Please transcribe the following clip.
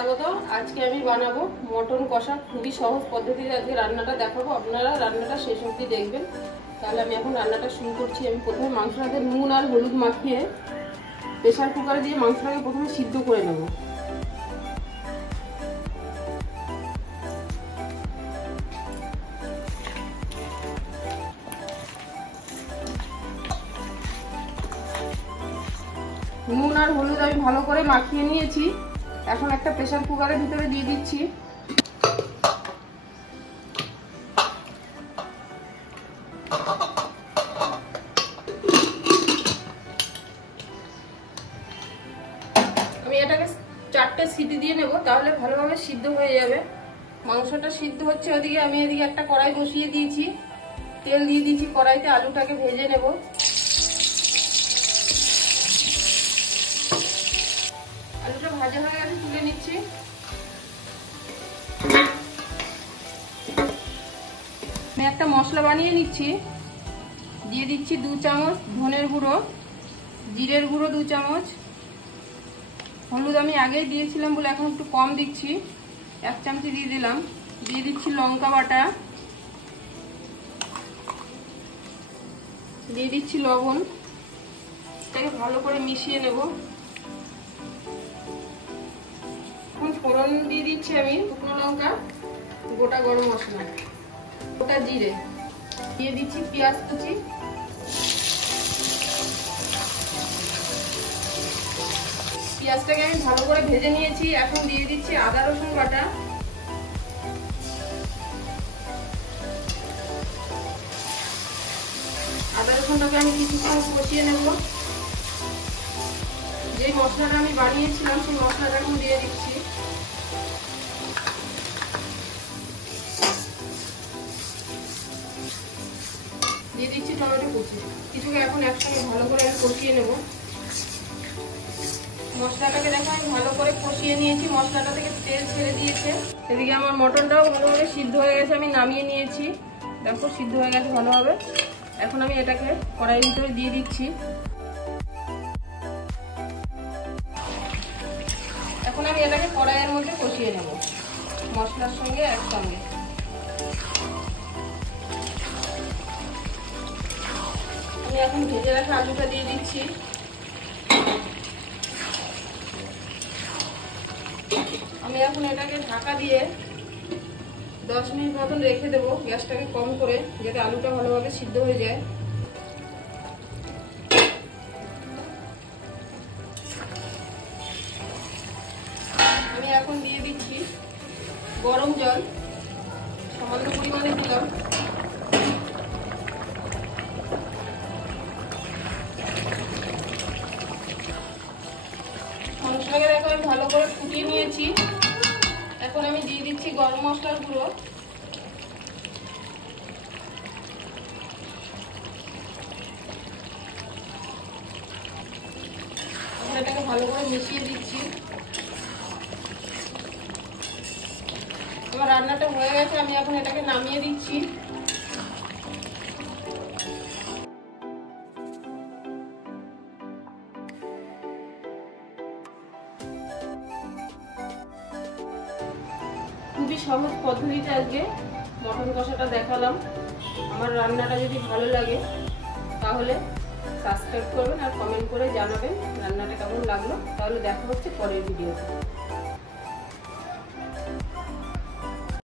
স্বাগত। আজকে আমি বানাবো মটন কষা। খুবই সহজ পদ্ধতিতে আজকে রান্নাটা দেখাবো। আপনারা রান্নাটা শেষ অবধি দেখবেন। তাহলে আমি এখন রান্নাটা শুরু করছি। আমি প্রথমে মাংসটাকে নুন আর হলুদ মাখিয়ে প্রেসার কুকারে দিয়ে মাংসটাকে প্রথমে সিদ্ধ করে নেব। নুন আর হলুদ আমি ভালো করে মাখিয়ে নিয়েছি। এখন একটা প্রেসার কুকারের ভিতরে দিয়ে দিচ্ছি। আমি এটাকে 4টে সিটি দিয়ে নেব, তাহলে ভালোভাবে সিদ্ধ হয়ে যাবে। মাংসটা সিদ্ধ হচ্ছে ওদিকে, আমি এদিকে একটা কড়াই বসিয়ে দিয়েছি। তেল দিয়ে দিয়েছি কড়াইতে, আলুটাকে ভেজে নেব। আলুটা ভাজা হয়ে গেছে, তুলে নিচ্ছি। আমি একটা মশলা বানিয়ে নিচ্ছি। দিয়ে দিচ্ছি 2 চামচ ধনের গুঁড়ো, জিরের গুঁড়ো 2 চামচ, হলুদ আমি আগেই দিয়েছিলাম বলে এখন একটু কম দিচ্ছি, 1 চামচ দিয়ে দিলাম। দিয়ে দিচ্ছি লঙ্কা বাটা, দিয়ে দিচ্ছি লবণ। এটাকে ভালো করে মিশিয়ে নেব। এখন ফোড়ন দিয়ে দিচ্ছি আমি শুকনো লঙ্কা, গোটা গরম মশলা, গোটা জিরে, দিয়ে দিচ্ছি পেঁয়াজ কুচি, পেঁয়াজটাকে আমি ভালো করে ভেজে নিয়েছি। এখন দিয়ে দিচ্ছি আদা রসুন বাটা, আদা রসুনটাকে আমি কিছুক্ষণ কষিয়ে নেব। যে মশলাটা আমি বানিয়েছিলাম সেই মশলাটা এখন দিয়ে দিচ্ছি। দিয়ে দিচ্ছি টমেটো কুচি। কিছুকে এখন একসঙ্গে ভালো করে আমি কষিয়ে নেব। মশলাটাকে দেখো আমি ভালো করে কষিয়ে নিয়েছি, মশলাটা থেকে তেল ছেড়ে দিয়েছে। এদিকে আমার মটনটাও ভালোভাবে সিদ্ধ হয়ে গেছে, আমি নামিয়ে নিয়েছি। দেখো সিদ্ধ হয়ে গেছে ভালোভাবে। এখন আমি এটাকে কড়াইয়ের ভিতরে দিয়ে দিচ্ছি। এখন আমি এটাকে কড়াইয়ের মধ্যে কষিয়ে নেব মশলার সঙ্গে একসঙ্গে। আমি এখন ভেজে রাখা আলুটা দিয়ে দিচ্ছি। আমি এখন এটাকে ঢাকা দিয়ে 10 মিনিট মতন রেখে দেবো, গ্যাসটাকে কম করে, যাতে আলুটা ভালোভাবে সিদ্ধ হয়ে যায়। আমি এখন দিয়ে দিচ্ছি গরম জল, সামান্য পরিমাণে দিলাম। মশলাকে দেখো আমি ভালো করে ফুটিয়ে নিয়েছি। এখন আমি দিয়ে দিচ্ছি গরম মশলার গুঁড়ো, এটাকে ভালো করে মিশিয়ে দিচ্ছি। আমার রান্নাটা হয়ে গেছে, আমি এখন এটাকে নামিয়ে দিচ্ছি। খুবই সহজ পদ্ধতিতে আজকে মটন কষাটা দেখালাম। আমার রান্নাটা যদি ভালো লাগে তাহলে সাবস্ক্রাইব করবেন আর কমেন্ট করে জানাবেন রান্নাটা কেমন লাগলো। তাহলে দেখা হচ্ছে পরের ভিডিওতে।